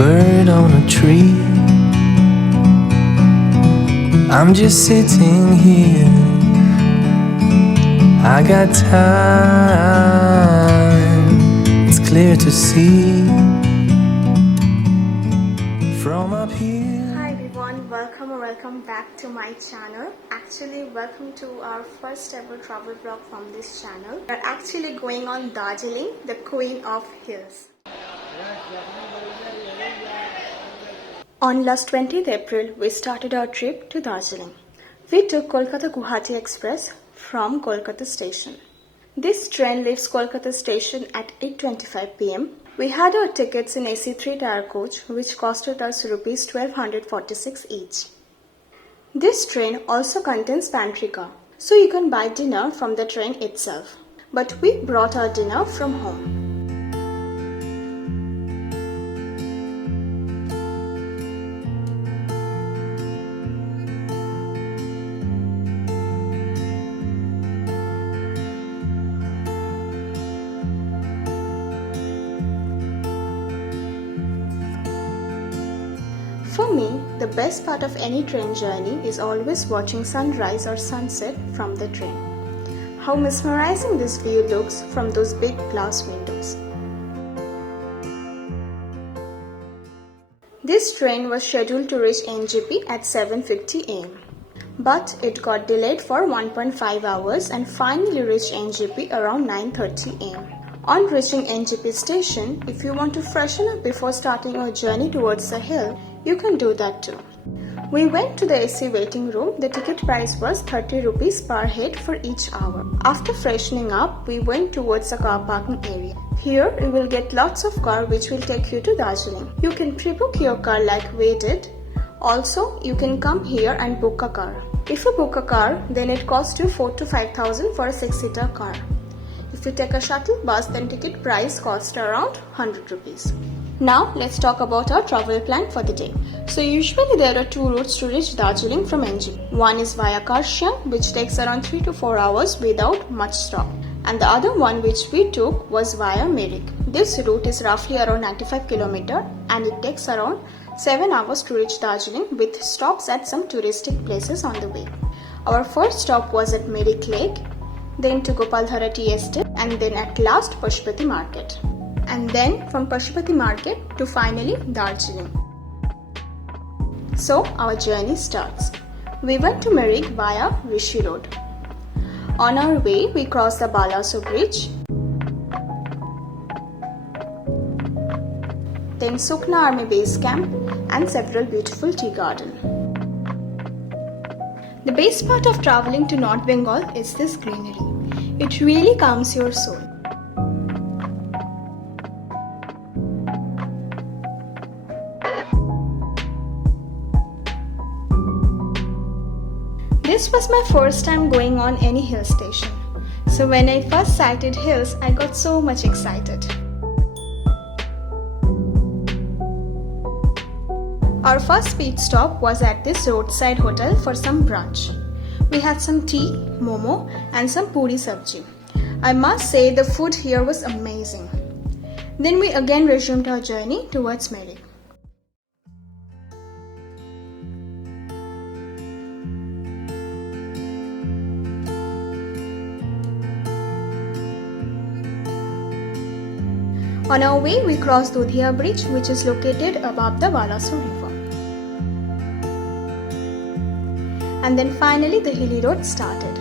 bird on a tree. I'm just sitting here, I got time, it's clear to see from up here. Hi everyone, welcome back to my channel. Actually, welcome to our first ever travel vlog from this channel. We're actually going on Darjeeling, the queen of hills. On last 20th April, we started our trip to Darjeeling. We took Kolkata-Guwahati Express from Kolkata station. This train leaves Kolkata station at 8:25 p.m. We had our tickets in AC 3-tier coach, which costed us Rs 1246 each. This train also contains pantry car, so you can buy dinner from the train itself. But we brought our dinner from home. For me, the best part of any train journey is always watching sunrise or sunset from the train. How mesmerizing this view looks from those big glass windows. This train was scheduled to reach NJP at 7:50 am. But it got delayed for 1.5 hours and finally reached NJP around 9:30 am. On reaching NJP station, if you want to freshen up before starting your journey towards the hill, you can do that too. We went to the AC waiting room. The ticket price was 30 rupees per head for each hour. After freshening up, we went towards the car parking area. Here, you will get lots of car which will take you to Darjeeling. You can pre-book your car like we did. Also, you can come here and book a car. If you book a car, then it costs you 4,000 to 5,000 for a 6-seater car. If you take a shuttle bus, then ticket price costs around 100 rupees. Now let's talk about our travel plan for the day. So usually there are two routes to reach Darjeeling from NJP. One is via Karshiang, which takes around 3 to 4 hours without much stop. And the other one which we took was via Mirik. This route is roughly around 95 km and it takes around 7 hours to reach Darjeeling with stops at some touristic places on the way. Our first stop was at Mirik Lake, then to Gopaldhara Tea estate, and then at last Pashupati Market. And then from Pashupati Market to finally Darjeeling. So our journey starts. We went to Mirik via Rishi Road. On our way, we crossed the Balaso Bridge, then Sukna Army Base Camp and several beautiful tea gardens. The best part of traveling to North Bengal is this greenery. It really calms your soul. This was my first time going on any hill station. So when I first sighted hills, I got so much excited. Our first pit stop was at this roadside hotel for some brunch. We had some tea, momo and some puri sabji. I must say the food here was amazing. Then we again resumed our journey towards Mirik. On our way, we crossed Dudhiya Bridge, which is located above the Balaso River. And then finally the hilly road started.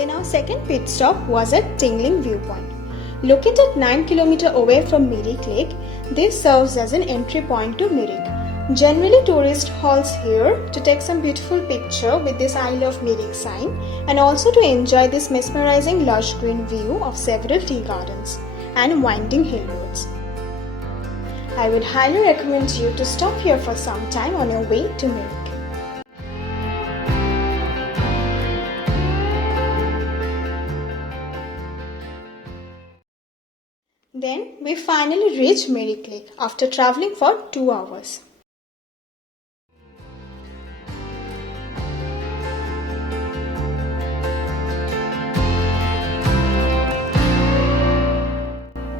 Then our second pit stop was at Tingling Viewpoint. Located 9 km away from Mirik Lake, this serves as an entry point to Mirik. Generally, tourists halts here to take some beautiful picture with this I Love Mirik sign and also to enjoy this mesmerizing lush green view of several tea gardens and winding hill roads. I would highly recommend you to stop here for some time on your way to Mirik. Then we finally reached Mirik Lake after traveling for 2 hours.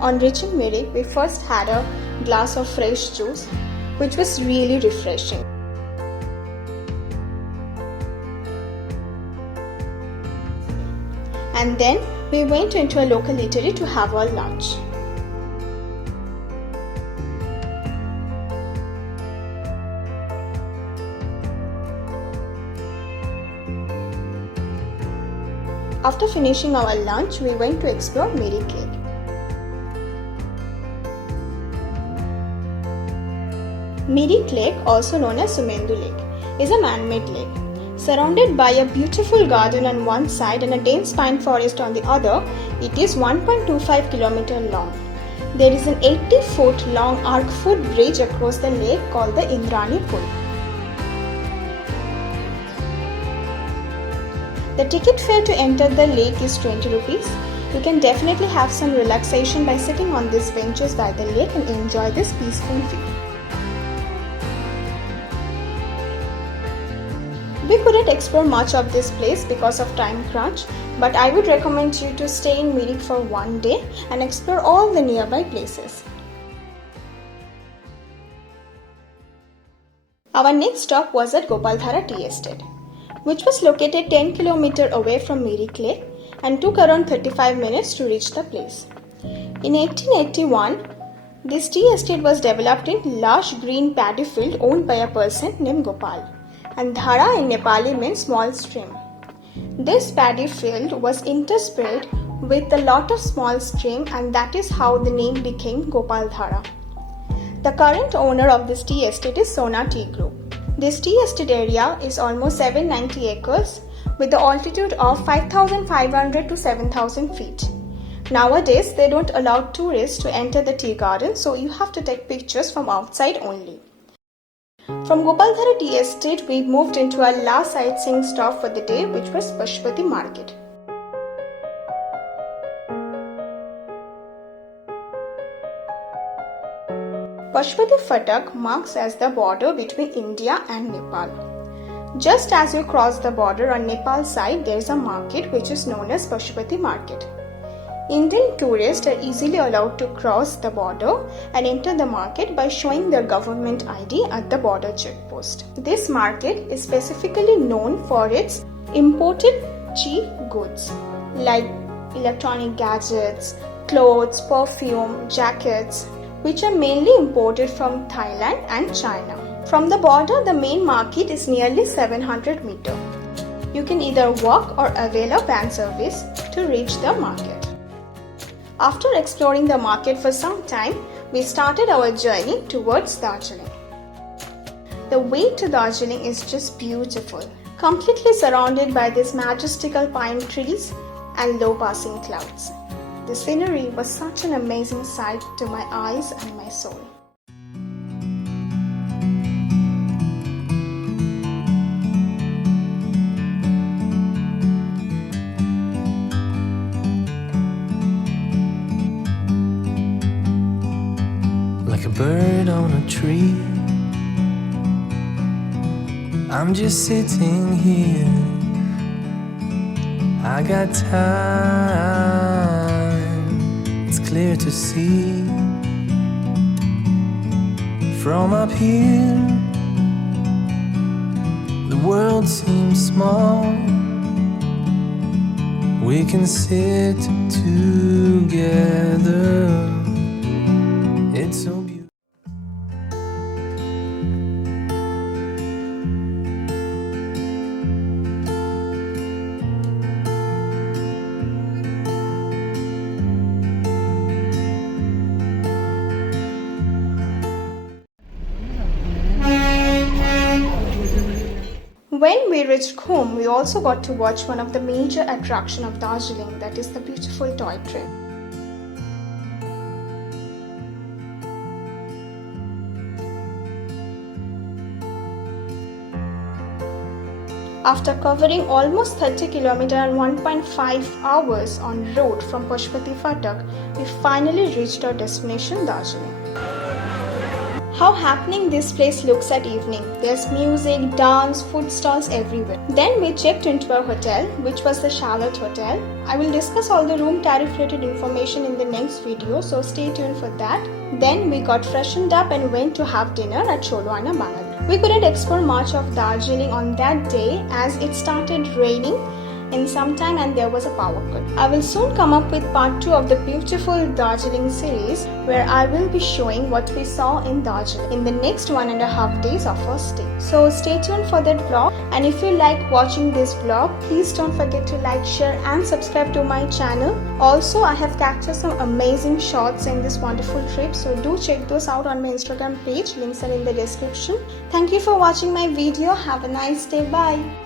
On reaching Mirik, we first had a glass of fresh juice, which was really refreshing. And then we went into a local eatery to have our lunch. After finishing our lunch, we went to explore Mirik Lake. Mirik Lake, also known as Sumendu Lake, is a man-made lake. Surrounded by a beautiful garden on one side and a dense pine forest on the other, it is 1.25 km long. There is an 80-foot long arc-foot bridge across the lake called the Indrani Pul. The ticket fare to enter the lake is 20 rupees. You can definitely have some relaxation by sitting on these benches by the lake and enjoy this peaceful view. We couldn't explore much of this place because of time crunch, but I would recommend you to stay in Mirik for one day and explore all the nearby places. Our next stop was at Gopaldhara Tea Estate, which was located 10 km away from Mirik Lake and took around 35 minutes to reach the place. In 1881, this tea estate was developed in lush green paddy field owned by a person named Gopal, and Dhara in Nepali means small stream. This paddy field was interspread with a lot of small stream, and that is how the name became Gopaldhara. The current owner of this tea estate is Sona Tea Group. This tea estate area is almost 790 acres with the altitude of 5,500 to 7,000 feet. Nowadays, they don't allow tourists to enter the tea garden, so you have to take pictures from outside only. From Gopaldhara Tea Estate, we moved into our last sightseeing stop for the day, which was Pashupati Market. Pashupati Fatak marks as the border between India and Nepal. Just as you cross the border on Nepal side, there is a market which is known as Pashupati Market. Indian tourists are easily allowed to cross the border and enter the market by showing their government ID at the border checkpost. This market is specifically known for its imported cheap goods like electronic gadgets, clothes, perfume, jackets, which are mainly imported from Thailand and China. From the border, the main market is nearly 700 meters. You can either walk or avail a van service to reach the market. After exploring the market for some time, we started our journey towards Darjeeling. The way to Darjeeling is just beautiful, completely surrounded by these majestical pine trees and low passing clouds. The scenery was such an amazing sight to my eyes and my soul. Like a bird on a tree, I'm just sitting here. I got time, it's clear to see. From up here, the world seems small. We can sit together. It's so beautiful. When we reached home, we also got to watch one of the major attractions of Darjeeling, that is the beautiful toy train. After covering almost 30 km and 1.5 hours on road from Pashupati Fatak, we finally reached our destination, Darjeeling. How happening this place looks at evening. There's music, dance, food stalls everywhere. Then we checked into our hotel, which was the Charlotte Hotel. I will discuss all the room tariff related information in the next video, so stay tuned for that. Then we got freshened up and went to have dinner at Choloana Bangal. We couldn't explore much of Darjeeling on that day as it started raining in some time and there was a power cut. I will soon come up with part 2 of the beautiful Darjeeling series where I will be showing what we saw in Darjeeling in the next 1.5 days of our stay. So stay tuned for that vlog, and if you like watching this vlog, please don't forget to like, share and subscribe to my channel. Also, I have captured some amazing shots in this wonderful trip, so do check those out on my Instagram page. Links are in the description. Thank you for watching my video. Have a nice day. Bye.